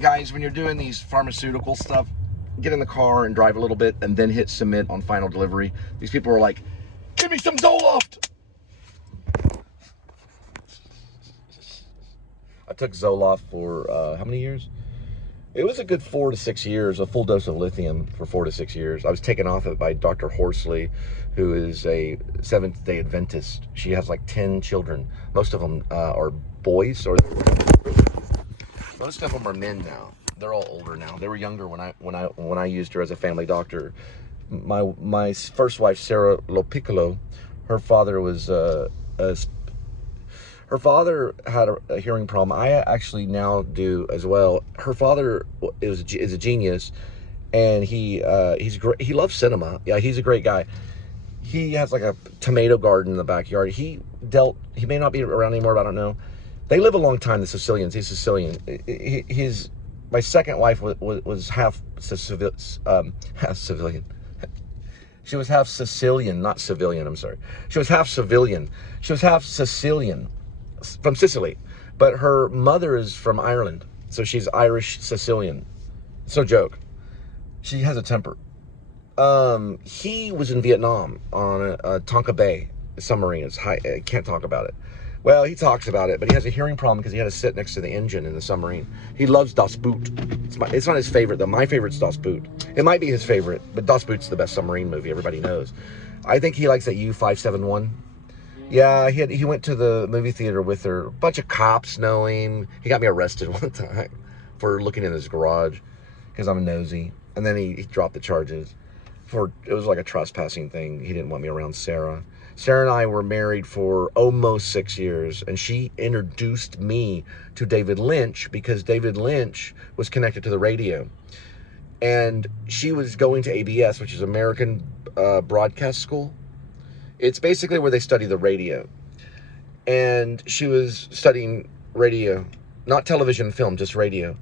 Guys, when you're doing these pharmaceutical stuff, get in the car and drive a little bit and then hit submit on final delivery. These people are like, give me some Zoloft. I took Zoloft for how many years? It was a good 4 to 6 years, a full dose of lithium for 4 to 6 years. I was taken off it by Dr. Horsley, who is a Seventh-day Adventist. She has like 10 children. Most of them are boys, or most of them are men now. They're all older now. They were younger when I used her as a family doctor. My first wife, Sarah Lopiccolo, her father was her father had a hearing problem. I actually now do as well. Her father is a genius, and he's great. He loves cinema. Yeah, he's a great guy. He has like a tomato garden in the backyard. He may not be around anymore, but I don't know. They live a long time, the Sicilians. He's Sicilian. My second wife was half civilian. She was half Sicilian, not civilian, I'm sorry. She was half civilian. She was half Sicilian, from Sicily. But her mother is from Ireland, so she's Irish Sicilian. It's no joke. She has a temper. He was in Vietnam on a Tonka Bay submarine. I can't talk about it. Well, he talks about it, but he has a hearing problem because he had to sit next to the engine in the submarine. He loves Das Boot. It's not his favorite, though. My favorite's Das Boot. It might be his favorite, but Das Boot's the best submarine movie everybody knows. I think he likes that U-571. Yeah, he went to the movie theater with her. A bunch of cops know him. He got me arrested one time for looking in his garage because I'm nosy. And then he dropped the charges. It was like a trespassing thing. He didn't want me around Sarah. Sarah and I were married for almost 6 years, and she introduced me to David Lynch because David Lynch was connected to the radio. And she was going to ABS, which is American Broadcast School. It's basically where they study the radio. And she was studying radio, not television and film, just radio.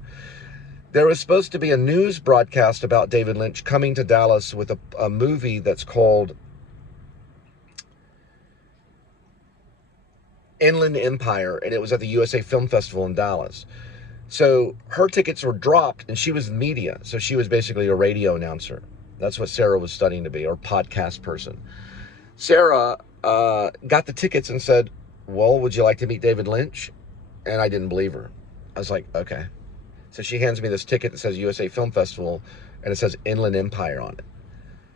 There was supposed to be a news broadcast about David Lynch coming to Dallas with a movie that's called Inland Empire, and it was at the USA Film Festival in Dallas. So her tickets were dropped, and she was in media, so she was basically a radio announcer. That's what Sarah was studying to be, or podcast person. Sarah got the tickets and said, well, would you like to meet David Lynch? And I didn't believe her. I was like, okay. So she hands me this ticket that says USA Film Festival, and it says Inland Empire on it.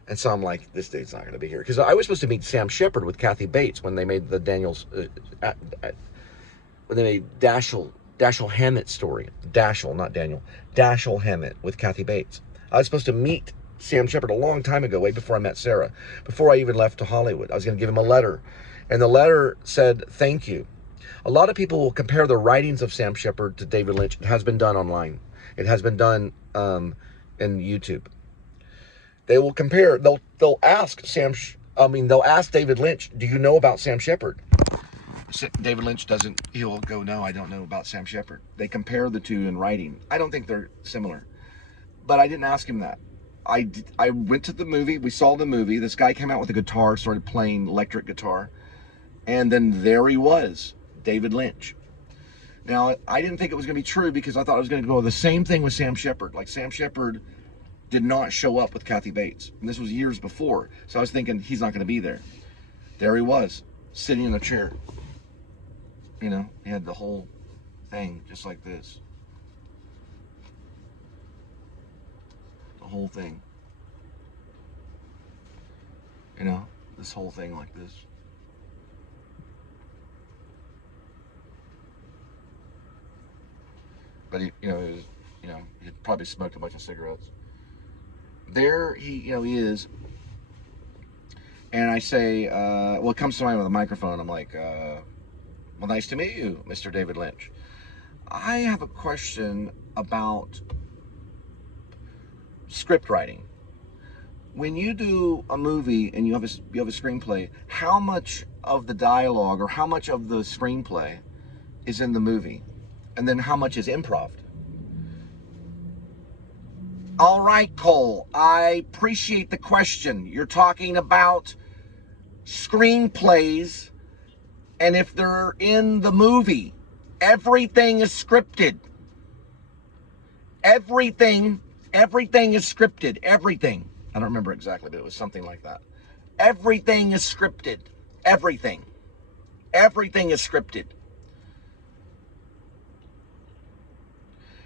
And so I'm like, this dude's not going to be here. Because I was supposed to meet Sam Shepard with Kathy Bates when they made the when they made Dashiell Hammett story. Dashiell, not Daniel. Dashiell Hammett with Kathy Bates. I was supposed to meet Sam Shepard a long time ago, way before I met Sarah. Before I even left to Hollywood. I was going to give him a letter. And the letter said, thank you. A lot of people will compare the writings of Sam Shepard to David Lynch. It has been done online. It has been done in YouTube. They will compare. They'll ask they'll ask David Lynch, do you know about Sam Shepard? David Lynch doesn't. He'll go, no, I don't know about Sam Shepard. They compare the two in writing. I don't think they're similar, but I didn't ask him that. I went to the movie. We saw the movie. This guy came out with a guitar, started playing electric guitar, and then there he was, David Lynch. Now, I didn't think it was going to be true because I thought it was going to go the same thing with Sam Shepard. Like Sam Shepard did not show up with Kathy Bates. And this was years before. So I was thinking he's not going to be there. There he was, sitting in a chair. You know, he had the whole thing just like this. The whole thing. You know, this whole thing like this. But he probably smoked a bunch of cigarettes. There he is. And I say, well, it comes to mind with a microphone. I'm like, well, nice to meet you, Mr. David Lynch. I have a question about script writing. When you do a movie and you have a screenplay, how much of the dialogue or how much of the screenplay is in the movie? And then how much is improv? All right, Cole, I appreciate the question. You're talking about screenplays, and if they're in the movie, everything is scripted. everything is scripted. Everything. I don't remember exactly, but it was something like that. Everything is scripted. Everything. Everything is scripted.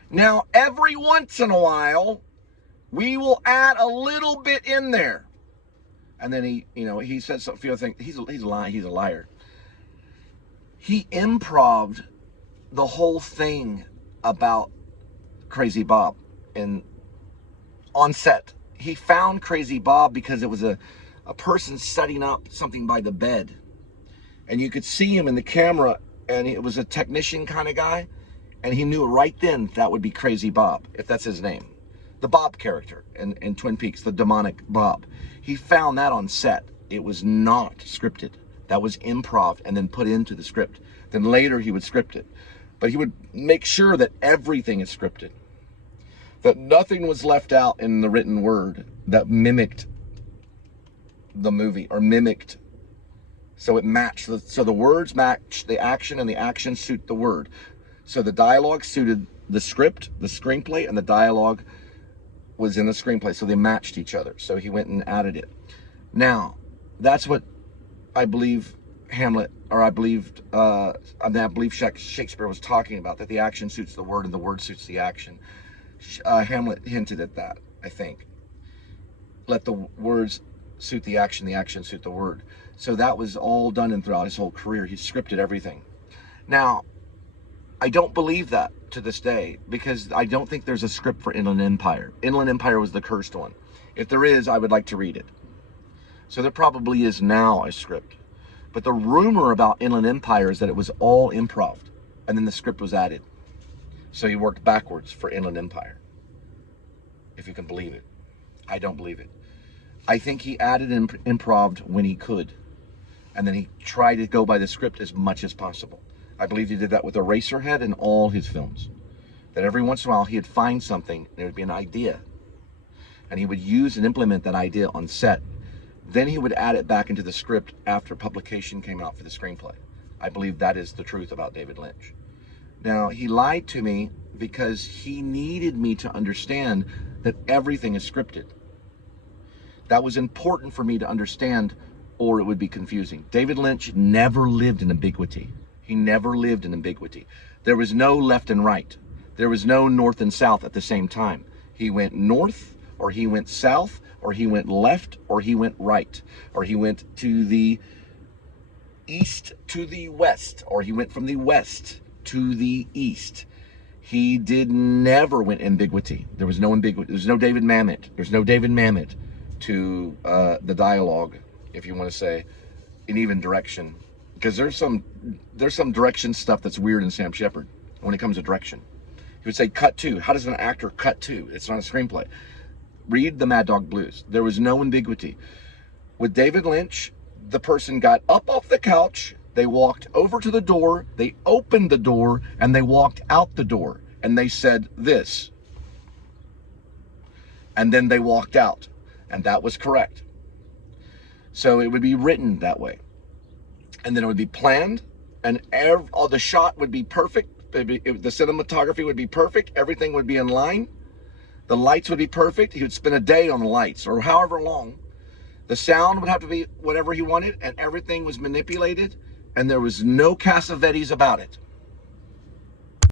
Now, every once in a while, we will add a little bit in there. And then he says a few other things. He's a liar. He improv'd the whole thing about Crazy Bob on set. He found Crazy Bob because it was a person setting up something by the bed. And you could see him in the camera, and it was a technician kind of guy. And he knew right then that would be Crazy Bob, if that's his name. The Bob character in Twin Peaks, the demonic Bob. He found that on set. It was not scripted. That was improv and then put into the script. Then later he would script it. But he would make sure that everything is scripted. That nothing was left out in the written word that mimicked the movie or mimicked. So it matched. So the words match the action and the action suit the word. So the dialogue suited the script, the screenplay, and the dialogue was in the screenplay. So they matched each other. So he went and added it. Now, that's what I believe Hamlet, or I believe Shakespeare was talking about, that the action suits the word and the word suits the action. Hamlet hinted at that, I think. Let the words suit the action suit the word. So that was all done and throughout his whole career. He scripted everything. Now, I don't believe that to this day, because I don't think there's a script for Inland Empire. Inland Empire was the cursed one. If there is, I would like to read it. So there probably is now a script. But the rumor about Inland Empire is that it was all improv, and then the script was added. So he worked backwards for Inland Empire, if you can believe it. I don't believe it. I think he added improv when he could, and then he tried to go by the script as much as possible. I believe he did that with Eraserhead and all his films. That every once in a while he'd find something, there would be an idea, and he would use and implement that idea on set. Then he would add it back into the script after publication came out for the screenplay. I believe that is the truth about David Lynch. Now, he lied to me because he needed me to understand that everything is scripted. That was important for me to understand, or it would be confusing. David Lynch never lived in ambiguity. He never lived in ambiguity. There was no left and right. There was no north and south at the same time. He went north, or he went south, or he went left, or he went right, or he went to the east to the west, or he went from the west to the east. He never went ambiguity. There was no ambiguity. There's no David Mamet. There's no David Mamet to the dialogue, if you want to say, in even direction. Because there's some direction stuff that's weird in Sam Shepard when it comes to direction. He would say, cut to. How does an actor cut to? It's not a screenplay. Read the Mad Dog Blues. There was no ambiguity. With David Lynch, the person got up off the couch, they walked over to the door, they opened the door, and they walked out the door. And they said this. And then they walked out. And that was correct. So it would be written that way. And then it would be planned, and the shot would be perfect. The cinematography would be perfect. Everything would be in line. The lights would be perfect. He would spend a day on the lights, or however long. The sound would have to be whatever he wanted, and everything was manipulated, and there was no Cassavetes about it.